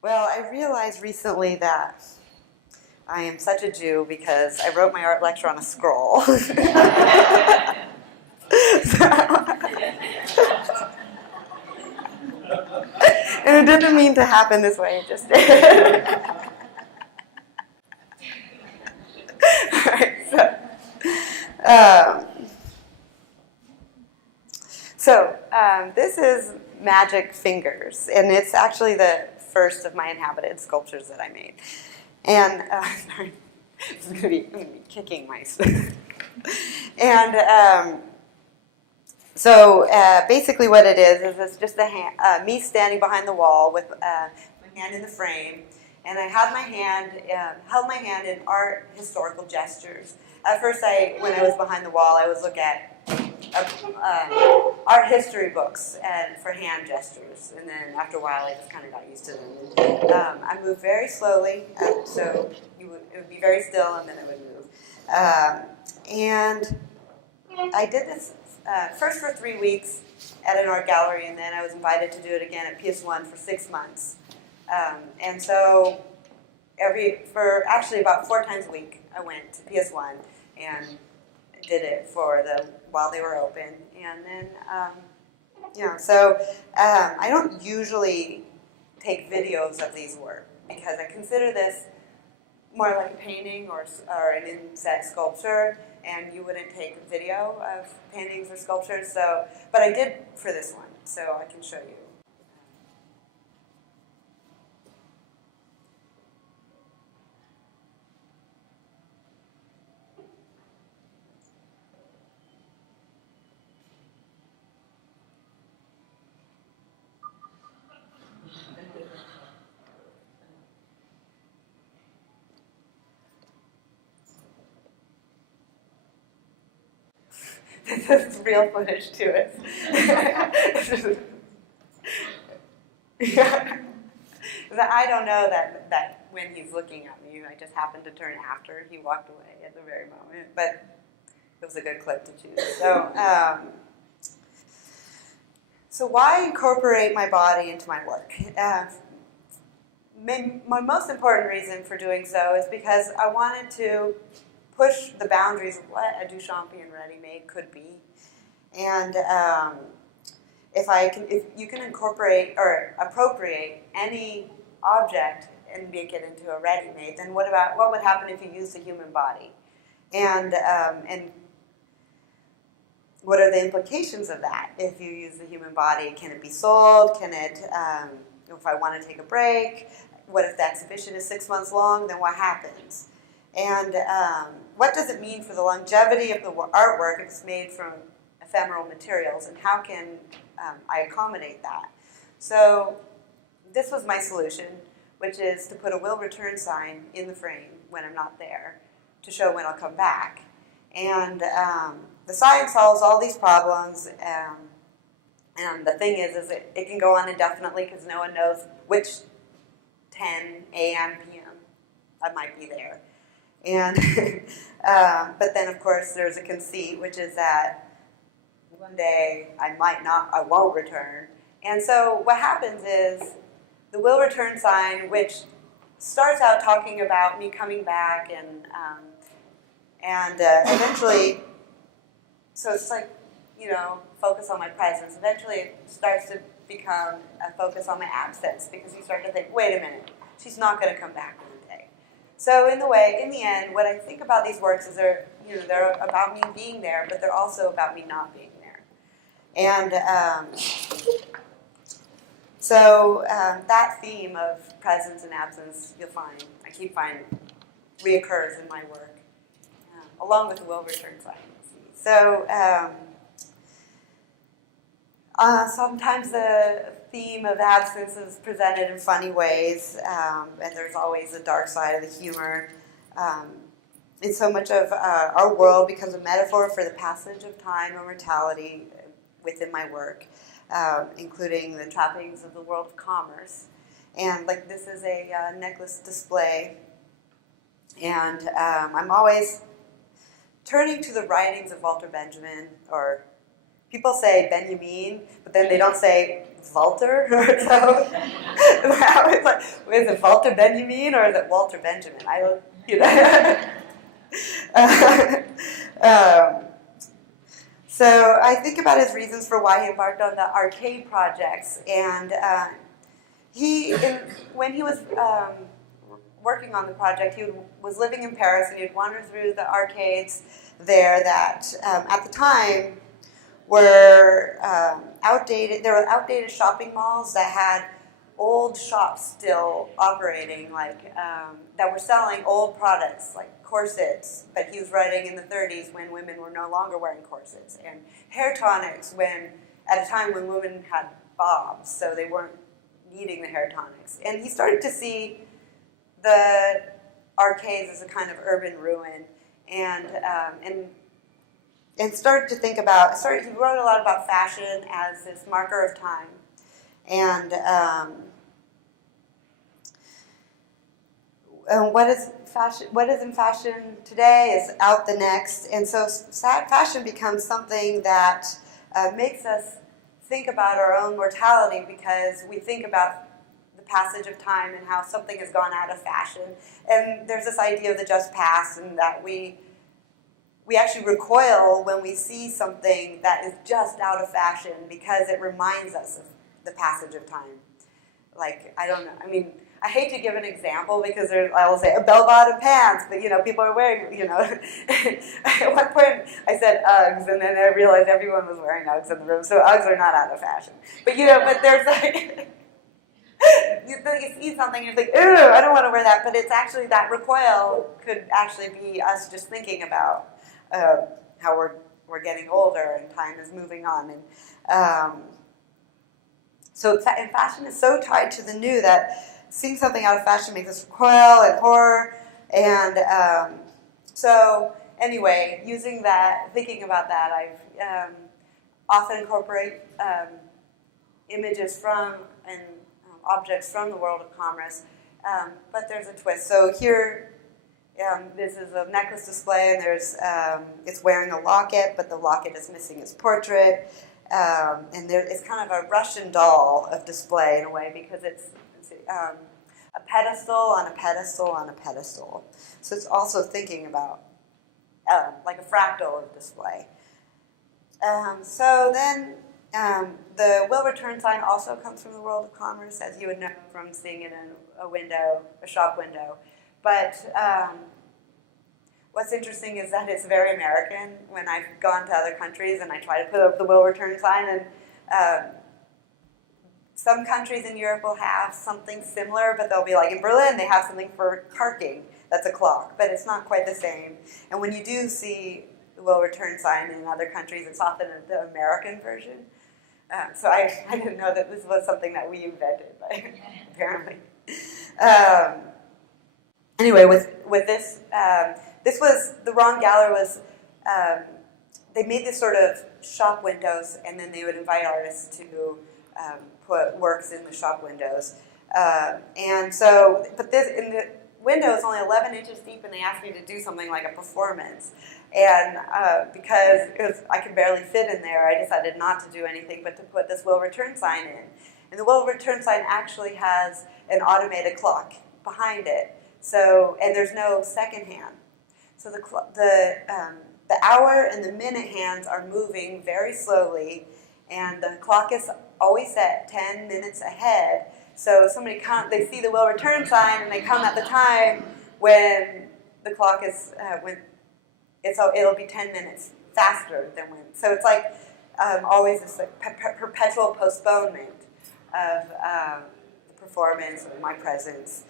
Well, I realized recently that I am such a Jew because I wrote my art lecture on a scroll. And it didn't mean to happen this way, it just did. Alright, this is Magic Fingers, and it's actually the first of my inhabited sculptures that I made. And, sorry, I'm going to be kicking my And basically what it is it's just me standing behind the wall with my hand in the frame, and I had held my hand in art historical gestures. At first, when I was behind the wall, I would look at art history books and for hand gestures, and then after a while, I just kind of got used to them. I moved very slowly, so it would be very still, and then it would move. And I did this first for 3 weeks at an art gallery, and then I was invited to do it again at PS1 for 6 months. And so actually about 4 times a week, I went to PS1 and did it while they were open. And then, I don't usually take videos of these work because I consider this more like a painting or an inset sculpture, and you wouldn't take a video of paintings or sculptures. But I did for this one, so I can show you. This is real footage to it. Yeah. I don't know that when he's looking at me, I just happened to turn after he walked away at the very moment. But it was a good clip to choose. So why incorporate my body into my work? My most important reason for doing so is because I wanted to push the boundaries of what a Duchampian ready-made could be. And if you can incorporate or appropriate any object and make it into a ready-made, then what would happen if you used the human body? And what are the implications of that? If you use the human body, can it be sold? Can it, if I want to take a break, what if the exhibition is 6 months long? Then what happens? And what does it mean for the longevity of the artwork if it's made from ephemeral materials, and how can I accommodate that? So this was my solution, which is to put a will return sign in the frame when I'm not there to show when I'll come back. And the sign solves all these problems, and the thing is it can go on indefinitely because no one knows which 10 a.m., p.m. I might be there. And but then, of course, there's a conceit, which is that one day I won't return. And so what happens is the will return sign, which starts out talking about me coming back and eventually, so it's like, focus on my presence. Eventually it starts to become a focus on my absence because you start to think, wait a minute, she's not going to come back one day. So in the end, what I think about these works is they're about me being there, but they're also about me not being there. And that theme of presence and absence, I keep finding, reoccurs in my work, along with the will return sign. So sometimes the theme of absence is presented in funny ways, and there's always a dark side of the humor. And so much of our world becomes a metaphor for the passage of time or mortality within my work, including the trappings of the world of commerce. And like this is a necklace display, and I'm always turning to the writings of Walter Benjamin, or people say Benjamin, but then they don't say Walter. So It's like, is it Walter Benjamin or is it Walter Benjamin? I don't, so I think about his reasons for why he embarked on the arcade projects, and when he was working on the project, he was living in Paris, and he'd wander through the arcades there that at the time were outdated. There were outdated shopping malls that had old shops still operating, like that were selling old products like corsets, but he was writing in the 30s when women were no longer wearing corsets, and hair tonics at a time when women had bobs, so they weren't needing the hair tonics. And he started to see the arcades as a kind of urban ruin, and started to think about. He wrote a lot about fashion as this marker of time, and what is fashion? What is in fashion today is out the next, and so fashion becomes something that makes us think about our own mortality, because we think about the passage of time and how something has gone out of fashion, and there's this idea of the just past, and that we actually recoil when we see something that is just out of fashion because it reminds us of the passage of time. Like, I don't know. I mean, I hate to give an example because I will say bell-bottom pants, but people are wearing, At one point I said Uggs, and then I realized everyone was wearing Uggs in the room, so Uggs are not out of fashion. But but there's like, you see something and you're like, ew, I don't want to wear that, but it's actually that recoil could actually be us just thinking about how we're getting older and time is moving on, and and fashion is so tied to the new that seeing something out of fashion makes us recoil and horror, and so anyway, using that, thinking about that, I've often incorporate images from and objects from the world of commerce, but there's a twist. So here, this is a necklace display, and it's wearing a locket, but the locket is missing its portrait, and it's kind of a Russian doll of display in a way, because it's a pedestal on a pedestal on a pedestal. So it's also thinking about like a fractal of display. So then the will return sign also comes from the world of commerce, as you would know from seeing it in a shop window. But what's interesting is that it's very American. When I've gone to other countries and I try to put up the will return sign, and some countries in Europe will have something similar, but they'll be like in Berlin, they have something for parking that's a clock, but it's not quite the same. And when you do see the will return sign in other countries, it's often the American version. So I didn't know that this was something that we invented, but apparently. Anyway, with this, this was, the Ron Galler was, they made this sort of shop windows, and then they would invite artists to put works in the shop windows. And so, but in the window is only 11 inches deep, and they asked me to do something like a performance. And because I could barely fit in there, I decided not to do anything but to put this will return sign in. And the will return sign actually has an automated clock behind it. So, and there's no second hand. So the hour and the minute hands are moving very slowly, and the clock is always set 10 minutes ahead. So if somebody they see the will return sign, and they come at the time when the clock is it'll be 10 minutes faster than when. So it's like always this like perpetual postponement of the performance or my presence.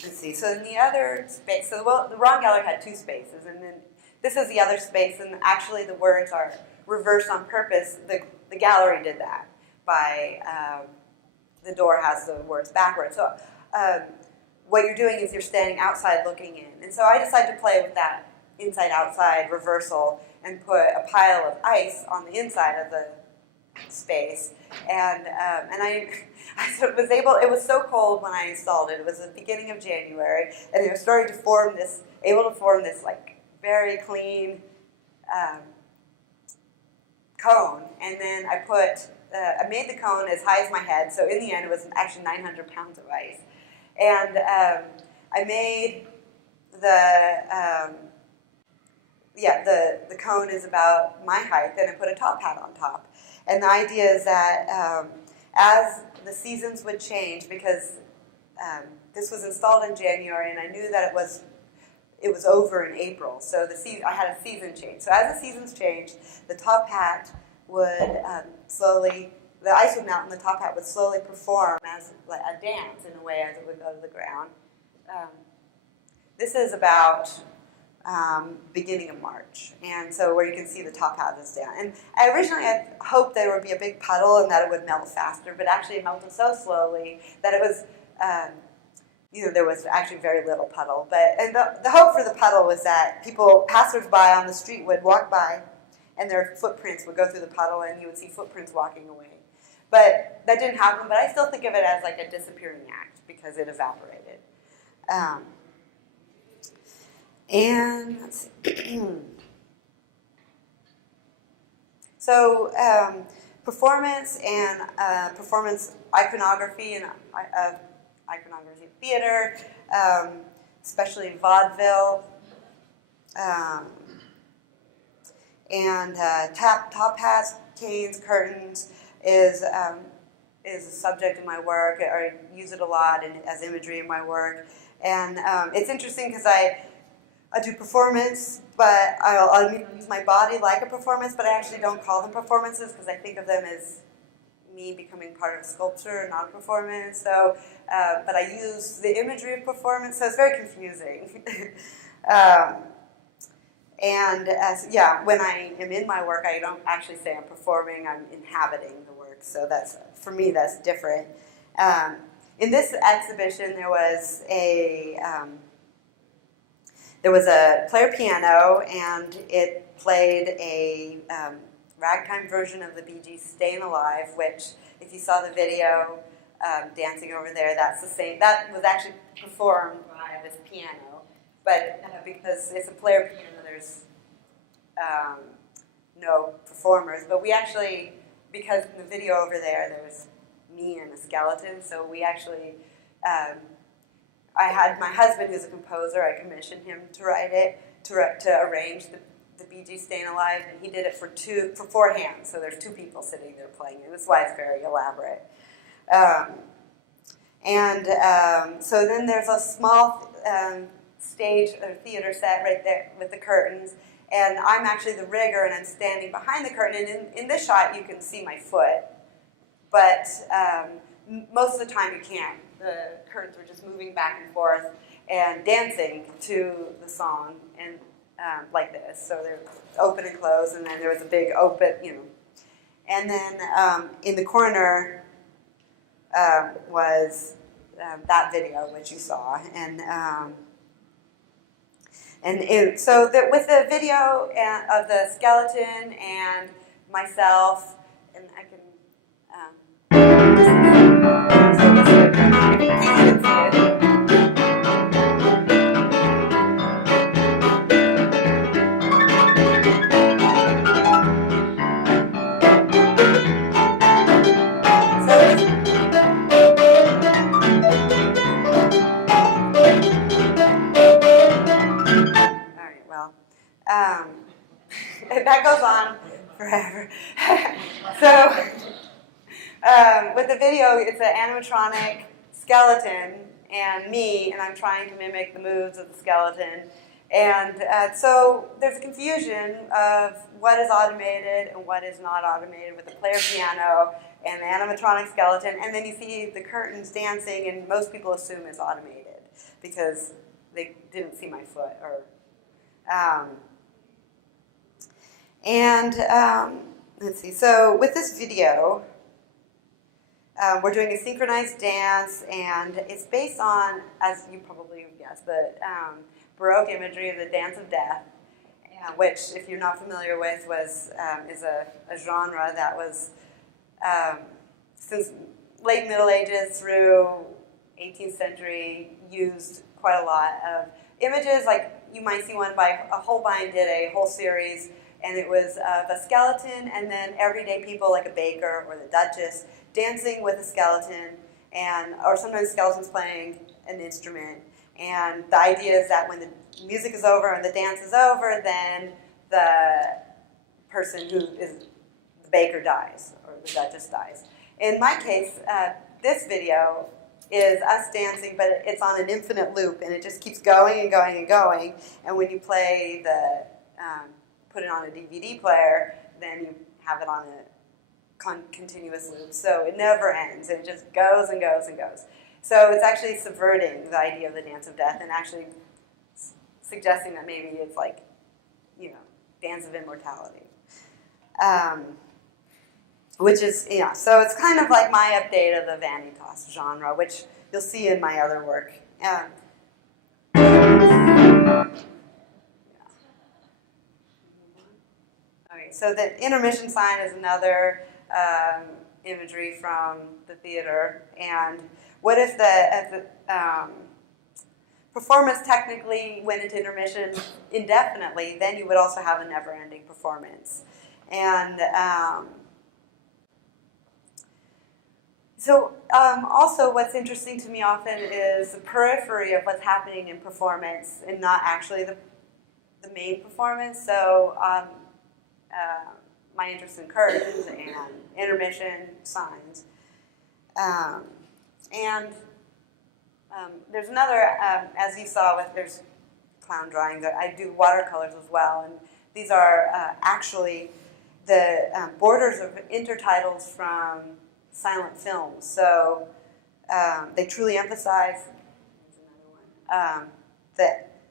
Let's see. So in the other space, so the Ron Galler had two spaces, and then this is the other space, and actually the words are reversed on purpose. The gallery did that by the door has the words backwards. So what you're doing is you're standing outside looking in, and so I decided to play with that inside-outside reversal and put a pile of ice on the inside of the space, and I was able. It was so cold when I installed it. It was the beginning of January, and it was starting to form this, like very clean cone. And then I put I made the cone as high as my head, so in the end it was actually 900 pounds of ice. And I made the cone is about my height, and I put a top hat on top. And the idea is that as the seasons would change, because this was installed in January, and I knew that it was over in April, so I had a season change. So as the seasons changed, the top hat would slowly, the ice would melt, and the top hat would slowly perform as like a dance in a way as it would go to the ground. This is about beginning of March, and so where you can see the top hat is down. And I originally had hoped there would be a big puddle and that it would melt faster, but actually it melted so slowly that it was, there was actually very little puddle. And the hope for the puddle was that passersby on the street would walk by, and their footprints would go through the puddle, and you would see footprints walking away. But that didn't happen, but I still think of it as like a disappearing act because it evaporated. And let's see. So performance and performance iconography and iconography theater, especially vaudeville, and top hats, canes, curtains is a subject in my work. I use it a lot as imagery in my work, and it's interesting because I do performance, but I'll use my body like a performance, but I actually don't call them performances because I think of them as me becoming part of sculpture, not a performance. So, but I use the imagery of performance, so it's very confusing. When I am in my work, I don't actually say I'm performing, I'm inhabiting the work. So for me, that's different. In this exhibition, there was a player piano, and it played a ragtime version of the Bee Gees' "Staying Alive," which, if you saw the video, dancing over there, that's the same. That was actually performed by this piano, but because it's a player piano, there's no performers. But we actually, because in the video over there's me and a skeleton, so we actually. I had my husband, who's a composer. I commissioned him to write it, to arrange the Bee Gees' "Staying Alive," and he did it for 4 hands. So there's 2 people sitting there playing it. That's why it's very elaborate. So then there's a small stage or theater set right there with the curtains, and I'm actually the rigger, and I'm standing behind the curtain. And in this shot, you can see my foot, but most of the time you can't. The curtains were just moving back and forth and dancing to the song, and like this. So they're open and close, and then there was a big open, And then in the corner was that video, which you saw, with the video of the skeleton and myself, and I can. That goes on forever. With the video, it's an animatronic skeleton and me, and I'm trying to mimic the moves of the skeleton. And so there's a confusion of what is automated and what is not automated with the player piano and the animatronic skeleton. And then you see the curtains dancing, and most people assume it's automated because they didn't see my foot. Let's see. So with this video, we're doing a synchronized dance, and it's based on, as you probably guessed, the Baroque imagery of the Dance of Death, which, if you're not familiar with, is a genre that was since late Middle Ages through 18th century used quite a lot of images. Like you might see one by Holbein did a whole series and it was of a skeleton and then everyday people like a baker or the Duchess dancing with a skeleton, or sometimes skeletons playing an instrument. And the idea is that when the music is over and the dance is over, then the person who is the baker dies, or the Duchess dies. In my case, this video is us dancing, but it's on an infinite loop, and it just keeps going and going and going. And when you play put it on a DVD player, then you have it on a continuous loop. So it never ends. It just goes and goes and goes. So it's actually subverting the idea of the dance of death and actually suggesting that maybe it's like, dance of immortality. Which is, so it's kind of like my update of the vanitas genre, which you'll see in my other work. Okay, so the intermission sign is another imagery from the theater. And what if the performance technically went into intermission indefinitely? Then you would also have a never-ending performance. And so also what's interesting to me often is the periphery of what's happening in performance and not actually the main performance. So my interest in curtains and intermission signs. There's another, as you saw, there's clown drawing. I do watercolors as well, and these are actually the borders of intertitles from silent films. So they truly emphasize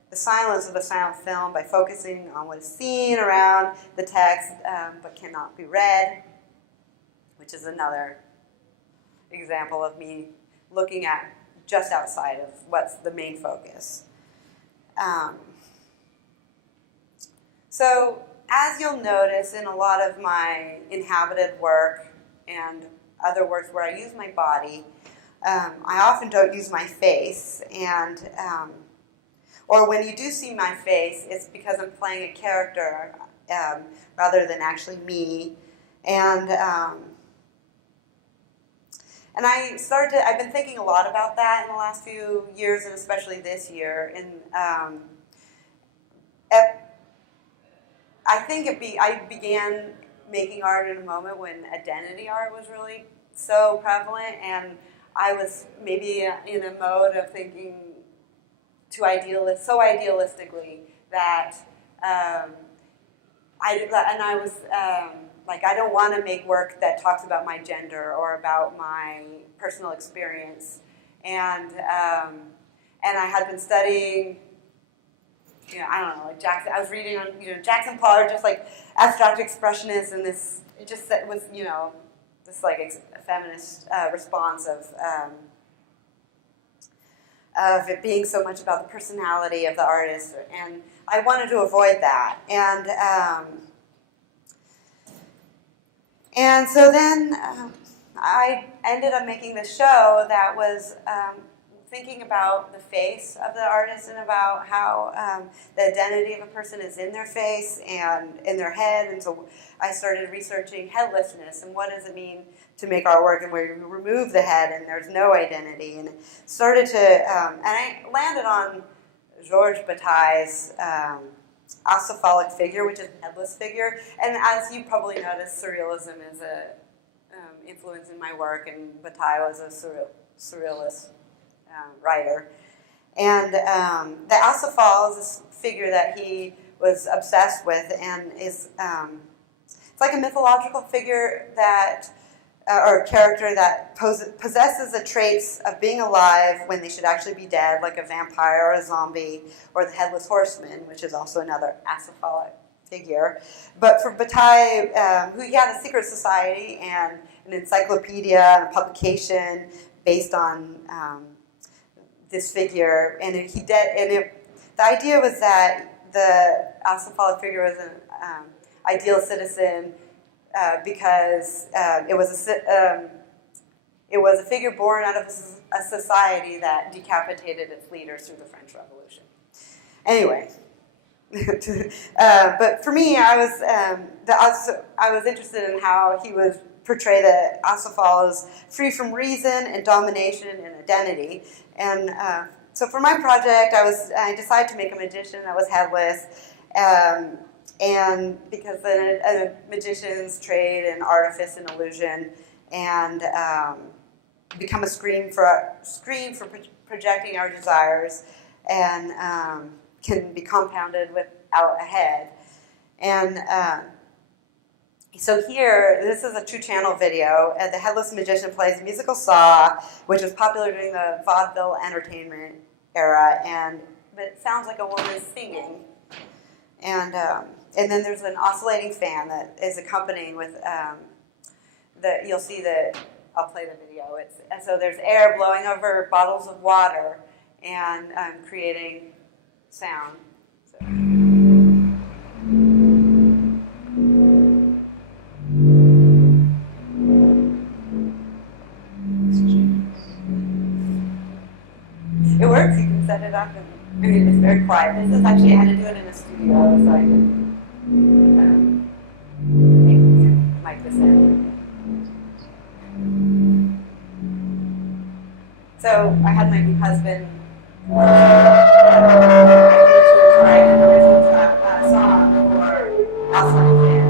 the silence of the silent film by focusing on what is seen around the text but cannot be read, which is another example of me looking at just outside of what's the main focus. So as you'll notice in a lot of my inhabited work and other works where I use my body, I often don't use my face, and or when you do see my face, it's because I'm playing a character rather than actually me. And I've been thinking a lot about that in the last few years, and especially this year. And I began making art in a moment when identity art was really so prevalent, and I was maybe in a mode of thinking so idealistically that I was I don't want to make work that talks about my gender or about my personal experience, and I had been studying. I don't know, like Jackson. I was reading on, Jackson Pollock, just like abstract expressionists, and this. It just was, this like a feminist response of it being so much about the personality of the artist, and I wanted to avoid that, and so then I ended up making this show that was. Thinking about the face of the artist and about how the identity of a person is in their face and in their head. And so I started researching headlessness and what does it mean to make artwork and where you remove the head and there's no identity. And started to, and I landed on Georges Bataille's acephalic figure, which is a headless figure. And as you probably noticed, surrealism is a influence in my work, and Bataille was a surrealist writer. And the acephal is this figure that he was obsessed with, and is it's like a mythological figure that, or a character that possesses the traits of being alive when they should actually be dead, like a vampire or a zombie, or the headless horseman, which is also another acephalic figure. But for Bataille, who he had a secret society and an encyclopedia and a publication based on this figure, and the idea was that the acephalic figure was an ideal citizen because it was a figure born out of a society that decapitated its leaders through the French Revolution. Anyway, But for me, I was interested in how he would portray the Asafal as free from reason and domination and identity. And so for my project, I decided to make a magician that was headless, and because a magician's trade in artifice and illusion, and become a screen for projecting our desires, and can be compounded without a head. And so here, this is a 2-channel video. The Headless Magician plays musical saw, which was popular during the vaudeville entertainment era, but it sounds like a woman singing. And then there's an oscillating fan that is accompanying with you'll see I'll play the video. So there's air blowing over bottles of water and creating sound. So. It works. You can set it up, and it's very quiet. This is actually, I had to do it in a studio, so I can mic this in. So I had my husband write an original song for Oscillating Fan.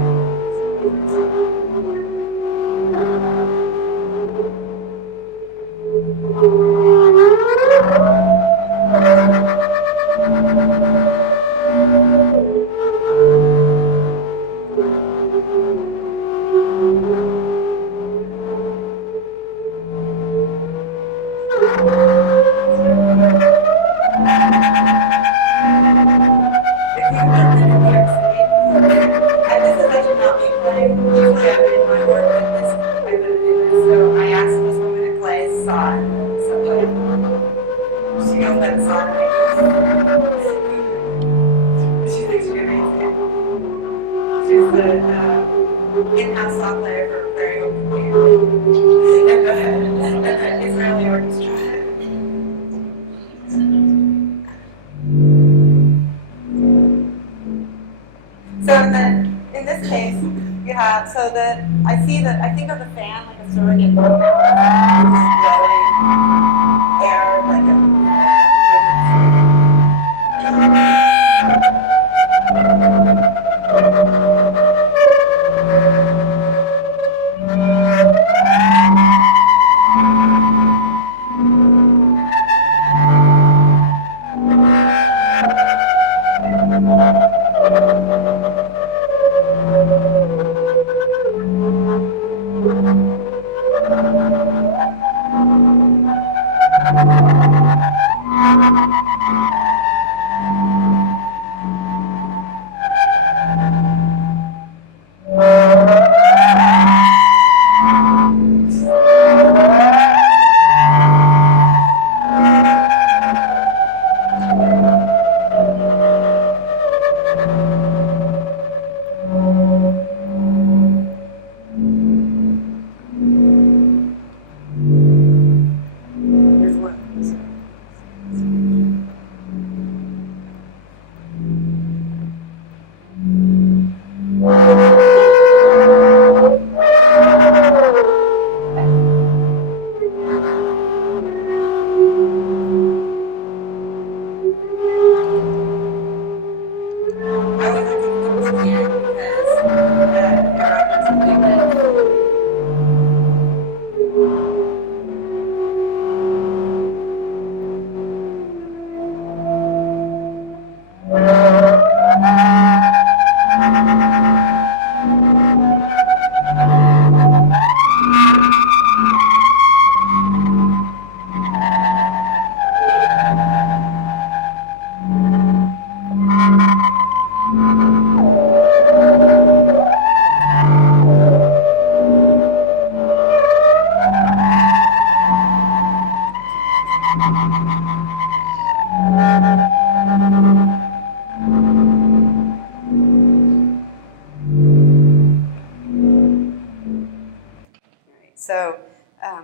In-house saw player for a very open band. And the Israeli orchestra. So in this case, you have, I think of the fan like a surrogate blowing air like a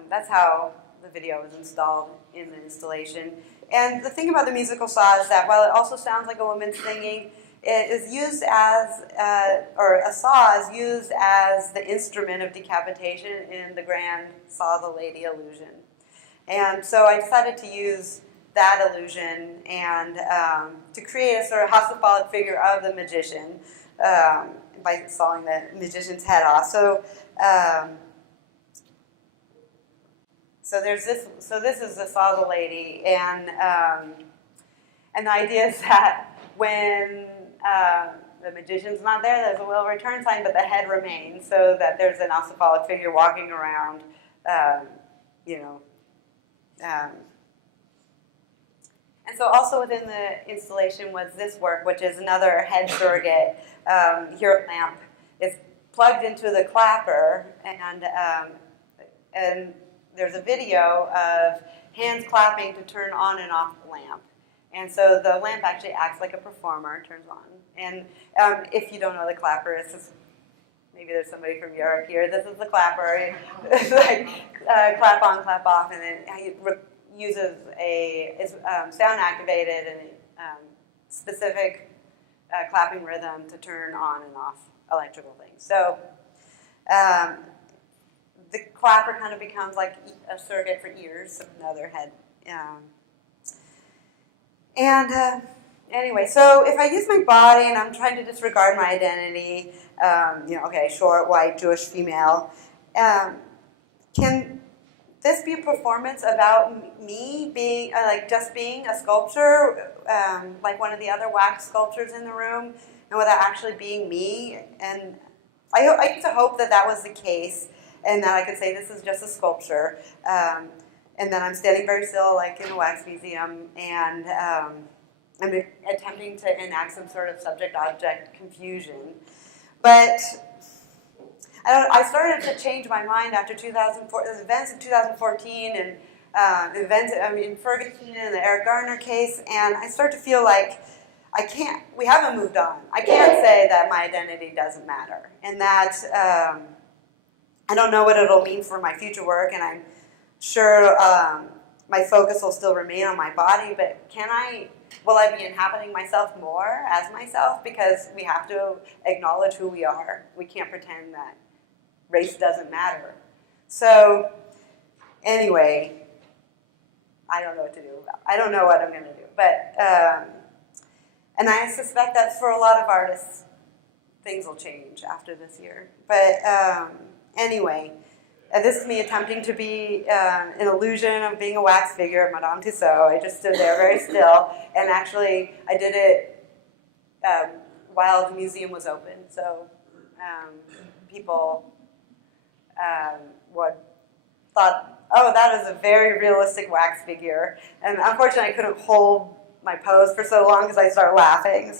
that's how the video was installed in the installation. And the thing about the musical saw is that while it also sounds like a woman singing, it is used as, or a saw is used as the instrument of decapitation in the grand saw the lady illusion. And so I decided to use that illusion and to create a sort of hyperbolic figure of the magician by sawing the magician's head off. So there's this. So this is the saw the lady, and the idea is that when the magician's not there, there's a will return sign, but the head remains, so that there's an alcoholic figure walking around, and so also within the installation was this work, which is another head surrogate. Here a lamp is plugged into the clapper, and there's a video of hands clapping to turn on and off the lamp. And so the lamp actually acts like a performer, turns on. And if you don't know the clapper, maybe there's somebody from Europe here. This is the clapper. It's like clap on, clap off, and then it uses it's sound activated and specific clapping rhythm to turn on and off electrical things. So the clapper kind of becomes like a surrogate for ears, so another head. Anyway, so if I use my body and I'm trying to disregard my identity, short, white, Jewish female, can this be a performance about me being, just being a sculpture, like one of the other wax sculptures in the room, and without actually being me? And I used to hope that that was the case, and that I could say this is just a sculpture, and then I'm standing very still, like in a wax museum, and I'm attempting to enact some sort of subject-object confusion. But I started to change my mind after the events of 2014 and Ferguson and the Eric Garner case, and I start to feel like we haven't moved on. I can't say that my identity doesn't matter, and that I don't know what it'll mean for my future work, and I'm sure my focus will still remain on my body, but will I be inhabiting myself more as myself? Because we have to acknowledge who we are. We can't pretend that race doesn't matter. So, anyway, I don't know what to do about it. I don't know what I'm going to do. But, and I suspect that for a lot of artists, things will change after this year. But anyway, this is me attempting to be an illusion of being a wax figure at Madame Tussauds. I just stood there very still, and actually I did it while the museum was open. So people thought, oh, that is a very realistic wax figure. And unfortunately, I couldn't hold my pose for so long because I started laughing.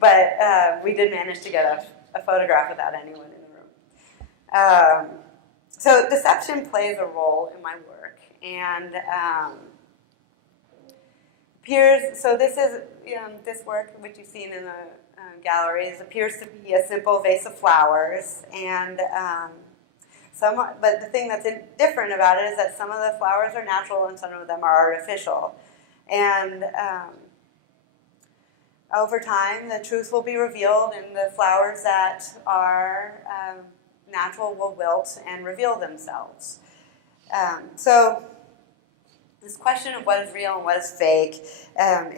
But we did manage to get a photograph without anyone in the room. So deception plays a role in my work, and so this is this work, which you've seen in the galleries, appears to be a simple vase of flowers, and but the thing that's different about it is that some of the flowers are natural and some of them are artificial, and over time the truth will be revealed, and the flowers that are natural will wilt and reveal themselves. So this question of what is real and what is fake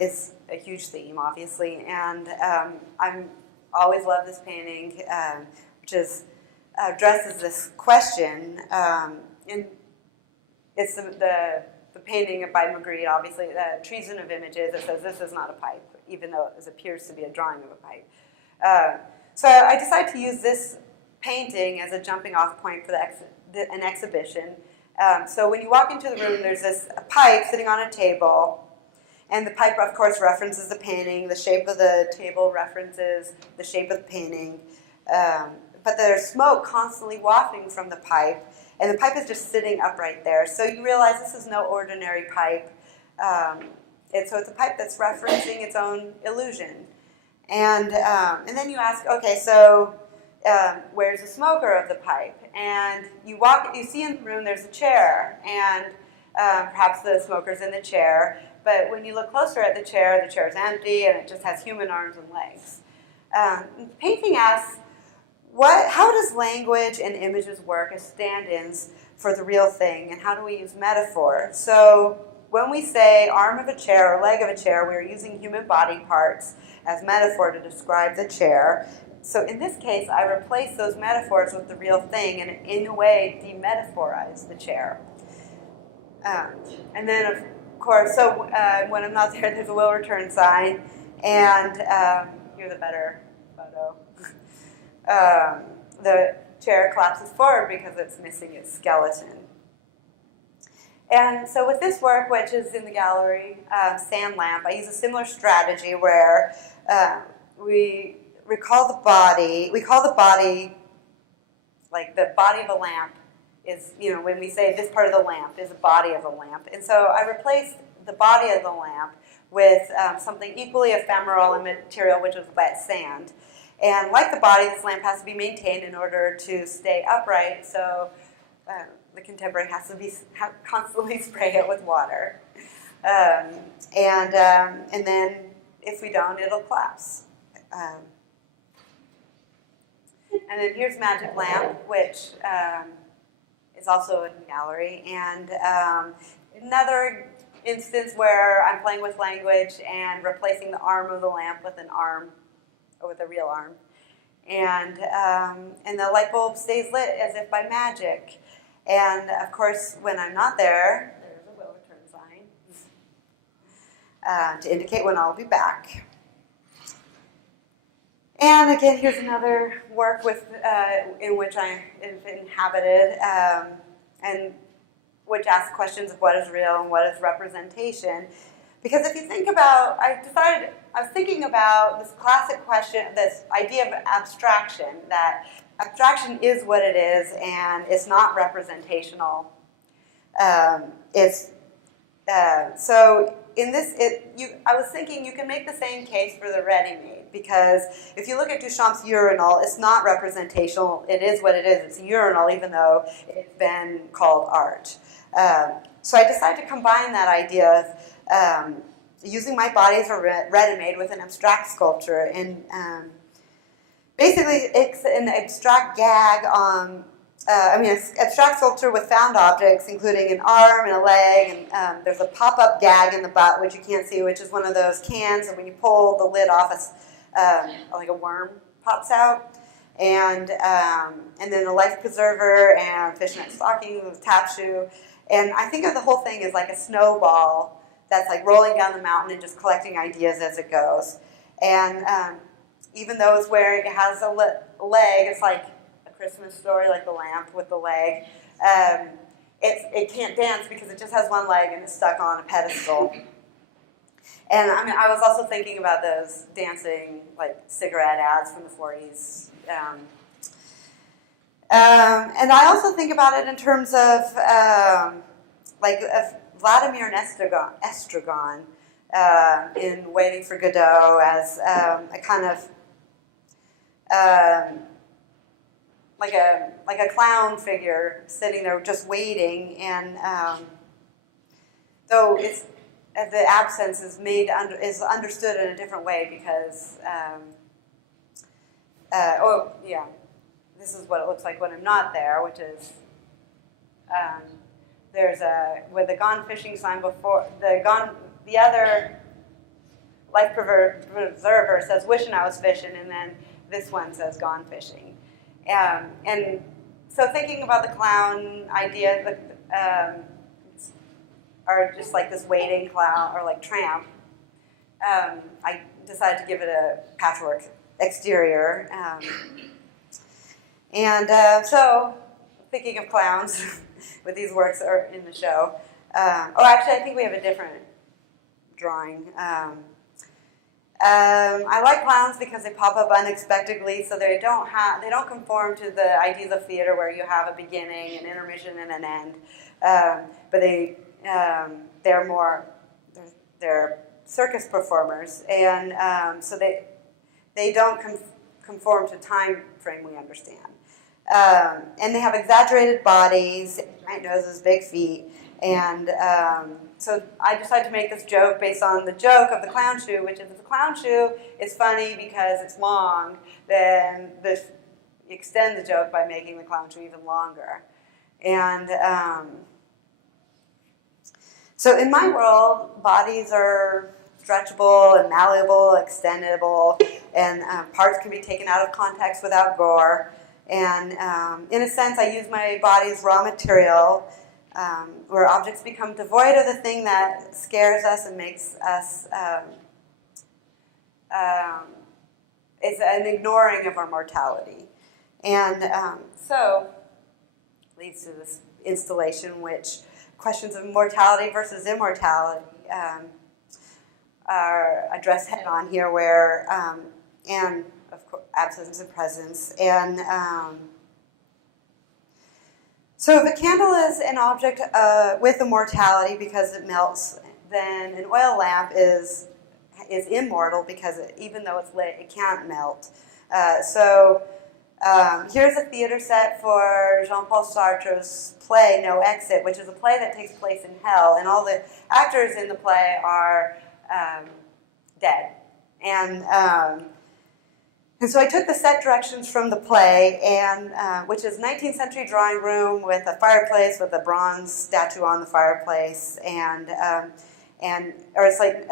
is a huge theme, obviously, and I'm always loved this painting, which addresses this question. And it's the painting by Magritte, obviously, the treason of images. It says this is not a pipe, even though it appears to be a drawing of a pipe. So I decided to use this painting as a jumping off point for an exhibition. So when you walk into the room, there's this pipe sitting on a table, and the pipe, of course, references the painting. The shape of the table references the shape of the painting. But there's smoke constantly wafting from the pipe, and the pipe is just sitting upright there. So you realize this is no ordinary pipe. So it's a pipe that's referencing its own illusion. And then you ask, okay, so where's the smoker of the pipe? And you see in the room there's a chair, and perhaps the smoker's in the chair, But when you look closer at the chair is empty and it just has human arms and legs. Painting asks, how does language and images work as stand-ins for the real thing, and how do we use metaphor? So when we say arm of a chair or leg of a chair, we are using human body parts as metaphor to describe the chair. So in this case, I replace those metaphors with the real thing and in a way demetaphorize the chair. And then, of course, so when I'm not there, there's a will return sign, and here's a better photo. The chair collapses forward because it's missing its skeleton. And so with this work, which is in the gallery, Sand Lamp, I use a similar strategy where we call the body, like the body of a lamp is, when we say this part of the lamp is the body of a lamp. And so I replaced the body of the lamp with something equally ephemeral in material, which is wet sand. And like the body, this lamp has to be maintained in order to stay upright, so the contemporary has to constantly spray it with water. And then if we don't, it'll collapse. And then here's Magic Lamp, which is also in the gallery. And another instance where I'm playing with language and replacing the arm of the lamp with an arm, or with a real arm. And the light bulb stays lit as if by magic. And of course, when I'm not there, there's a will return sign to indicate when I'll be back. And again, here's another work in which I have inhabited, and which asks questions of what is real and what is representation. Because if you think about, I was thinking about this classic question, this idea of abstraction, that abstraction is what it is and it's not representational. So in this, I was thinking you can make the same case for the ready-made, because if you look at Duchamp's urinal, it's not representational. It is what it is. It's a urinal, even though it's been called art. So I decided to combine that idea of using my body as a ready-made with an abstract sculpture. And basically, it's an abstract gag on, abstract sculpture with found objects, including an arm and a leg, and there's a pop-up gag in the butt, which you can't see, which is one of those cans, and when you pull the lid off, like a worm pops out. And then a life preserver and fishnet stockings with tap shoe. And I think of the whole thing as like a snowball that's like rolling down the mountain and just collecting ideas as it goes. And even though it has a leg, it's like a Christmas story, like the lamp with the leg. It can't dance because it just has one leg and it's stuck on a pedestal. And I was also thinking about those dancing like cigarette ads from the 40s. And I also think about it in terms of Vladimir Estragon in Waiting for Godot as a kind of like a clown figure sitting there just waiting, and though it's the absence is understood in a different way because this is what it looks like when I'm not there, which is there's with the gone fishing sign before the other life preserver says wishing I was fishing, and then this one says gone fishing. And so thinking about the clown idea, or just like this waiting clown or like tramp, I decided to give it a patchwork exterior. So thinking of clowns with these works are in the show. Actually, I think we have a different drawing. I like clowns because they pop up unexpectedly, so they don't conform to the ideas of theater where you have a beginning, an intermission, and an end. But they're circus performers, and so they don't conform to time frame we understand. And they have exaggerated bodies, giant noses, big feet. And so I decided to make this joke based on the joke of the clown shoe, which is if the clown shoe is funny because it's long, then extend the joke by making the clown shoe even longer. And so in my world, bodies are stretchable and malleable, extendable, and parts can be taken out of context without gore. And in a sense, I use my body's raw material, where objects become devoid of the thing that scares us and makes us, is an ignoring of our mortality. And so, leads to this installation, which questions of mortality versus immortality are addressed head on here, where, and of course, absence and presence. And so if a candle is an object with immortality because it melts, then an oil lamp is immortal because even though it's lit, it can't melt. Here's a theater set for Jean-Paul Sartre's play No Exit, which is a play that takes place in hell, and all the actors in the play are dead. And so I took the set directions from the play, and which is 19th century drawing room with a fireplace with a bronze statue on the fireplace, or it's like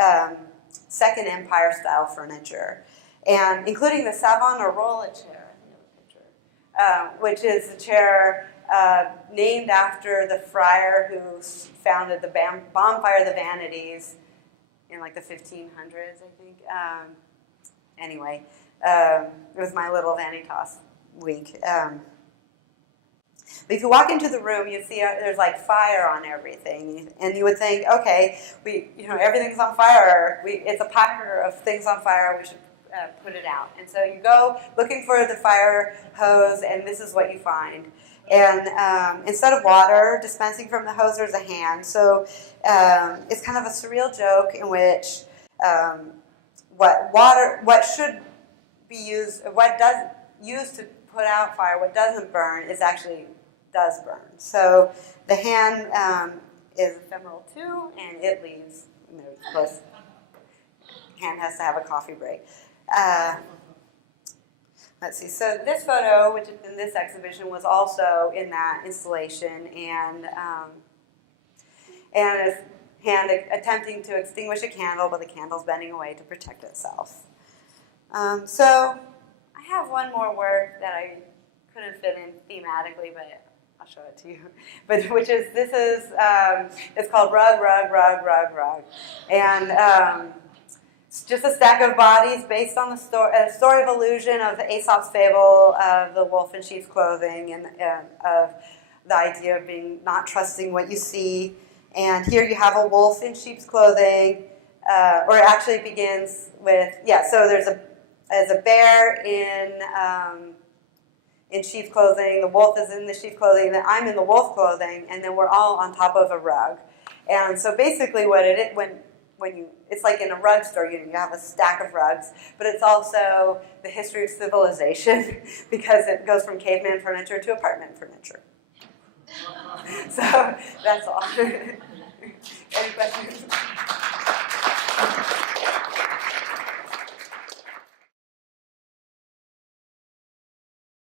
Second Empire style furniture, and including the Savonarola chair. Which is a chair named after the friar who founded the bonfire of the Vanities in like the 1500s, I think. Anyway, it was my little Vanitas week. But if you walk into the room, you see there's like fire on everything, and you would think, okay, everything's on fire. It's a pyre of things on fire. We should put it out. And so you go looking for the fire hose, and this is what you find. And instead of water dispensing from the hose, there's a hand. So it's kind of a surreal joke in which what should be used, what does used to put out fire, what doesn't burn is actually does burn. So the hand is ephemeral too, and it leaves. Of course, hand has to have a coffee break. Let's see. So this photo, which is in this exhibition, was also in that installation, and a hand attempting to extinguish a candle, but the candle's bending away to protect itself. So I have one more work that I couldn't fit in thematically, but I'll show it to you. But it's called Rug, Rug, Rug, Rug, Rug, and it's just a stack of bodies based on the story of illusion of Aesop's fable of the wolf in sheep's clothing, and of the idea of not trusting what you see. And here you have a wolf in sheep's clothing, or it actually begins with, so there's a bear in sheep's clothing, the wolf is in the sheep's clothing, then I'm in the wolf clothing, and then we're all on top of a rug. And so basically what it is, it's like in a rug store, you have a stack of rugs, but it's also the history of civilization because it goes from caveman furniture to apartment furniture. So that's all. Any questions?